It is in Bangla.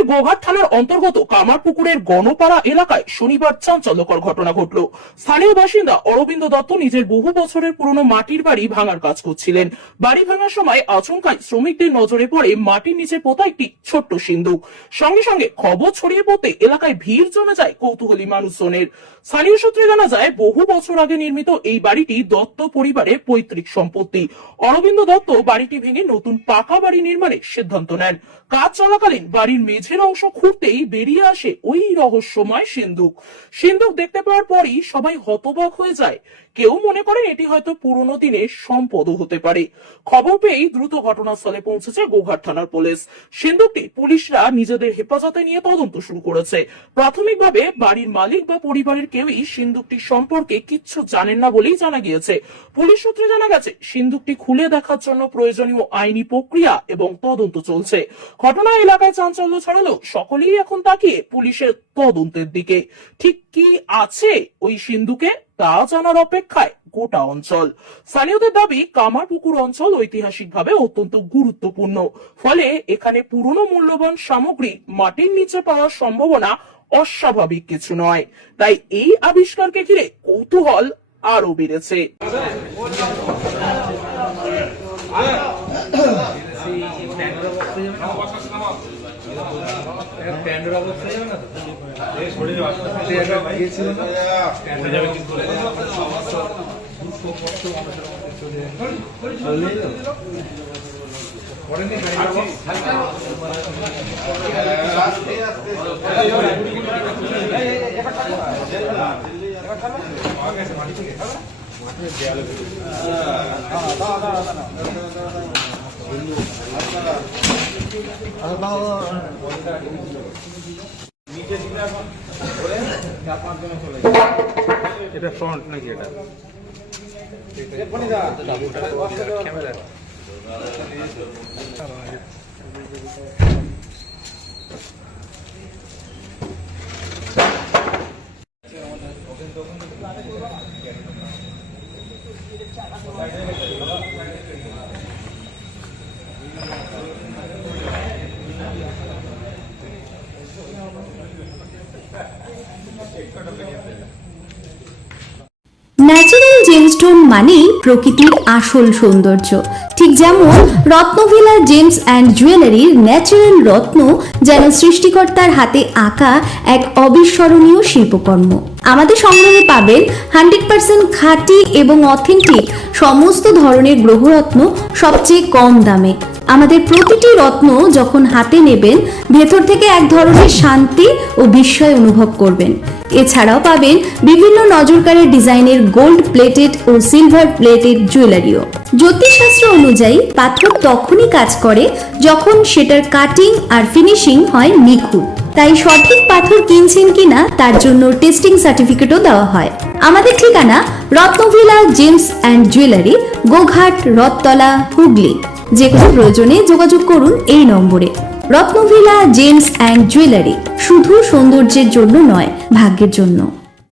হুগলির গোঘাট থানার অন্তর্গত কামারপুকুরের গণপাড়া এলাকায় শনিবার চাঞ্চল্যকর ঘটনা ঘটল। স্থানীয় বাসিন্দা অরবিন্দ দত্ত নিজের বহু বছরের পুরনো মাটির বাড়ি ভাঙার কাজ করছিলেন। বাড়ি ভাঙার সময় আচমকায় শ্রমিকদের নজরে পড়ে মাটির নিচে পোতা একটি ছোট্ট সিন্ধুক সঙ্গে সঙ্গে খবর ছড়িয়ে পড়তে এলাকায় ভিড় জমে যায় কৌতূহলী মানুষজনের। স্থানীয় সূত্রে জানা যায়, বহু বছর আগে নির্মিত এই বাড়িটি দত্ত পরিবারের পৈতৃক সম্পত্তি। অরবিন্দ দত্ত বাড়িটি ভেঙে নতুন পাকা বাড়ি নির্মাণের সিদ্ধান্ত নেন। কাজ চলাকালীন বাড়ির মেঝের অংশ খুঁড়তেই বেরিয়ে আসে ওই রহস্যময় সিন্ধুক। সিন্ধুক দেখতে পাওয়ার পরই সবাই হতবাক হয়ে যায়। কেউ মনে করেন এটি হয়তো পুরনো দিনের সম্পদও হতে পারে। খবর পেয়েই দ্রুত ঘটনাস্থলে পৌঁছেছে গোঘাট থানার পুলিশ। সিন্ধুকটি পুলিশরা নিজেদের হেফাজতে নিয়ে তদন্ত শুরু করেছে। প্রাথমিকভাবে বাড়ির মালিক বা পরিবারের কেউই সিন্ধুকটি সম্পর্কে কিচ্ছু জানেন না বলেই জানা গিয়েছে। পুলিশ সূত্রে জানা গেছে, সিন্ধুকটি খুলে দেখার জন্য প্রয়োজনীয় আইনি প্রক্রিয়া এবং তদন্ত চলছে। ঘটনা এলাকায় চাঞ্চল্য ছড়ালো সকলেই এখন তাকিয়ে পুলিশের তদন্তের দিকে। ঠিক কি আছে ওই সিন্ধুকে? তা জানার অপেক্ষায় গোটা অঞ্চল। স্থানীয়দের দাবি, কামারপুকুর অঞ্চল ঐতিহাসিকভাবে অত্যন্ত গুরুত্বপূর্ণ। ফলে এখানে পুরনো মূল্যবান সামগ্রী মাটির নিচে পাওয়ার সম্ভাবনা অস্বাভাবিক কিছু নয়। তাই এই আবিষ্কারকে ঘিরে কৌতূহল আরও বেড়েছে। স্ট্যান্ডার্ড এটা ফ্রন্ট নাকি এটা? ক্যামেরা ন্যাচারাল জেমস্টোন মানেই প্রকৃতির আসল সৌন্দর্য। ঠিক যেমন রত্নভিলা জেমস অ্যান্ড জুয়েলারির ন্যাচারাল রত্ন যেন সৃষ্টিকর্তার হাতে আঁকা এক অবিস্মরণীয় শিল্পকর্ম। আমাদের সংগ্রহে পাবেন হান্ড্রেড পার্সেন্ট খাঁটি এবং অথেন্টিক সমস্ত ধরনের গ্রহরত্ন সবচেয়ে কম দামে। আমাদের প্রতিটি রত্ন যখন হাতে নেবেন, ভেতর থেকে এক ধরনের শান্তি ও বিস্ময় অনুভব করবেন। এছাড়াও পাবেন বিভিন্ন নজরকারের ডিজাইনের গোল্ড প্লেটেড ও সিলভার প্লেটেড জুয়েলারিও। জ্যোতিষশাস্ত্র অনুযায়ী পাথর তখনই কাজ করে যখন সেটার কাটিং আর ফিনিশিং হয় নিখুঁত। তাই সঠিক পাথর কিনছেন কিনা তার জন্য টেস্টিং সার্টিফিকেটও দেওয়া হয়। আমাদের ঠিকানা Ratnavila gems and jewellery, Goghat, Rathtala, Hooghly. যে কোনো প্রয়োজনে যোগাযোগ করুন এই নম্বরে। রত্নভিলা জেমস অ্যান্ড জুয়েলারি, শুধু সৌন্দর্যের জন্য নয়, ভাগ্যের জন্য।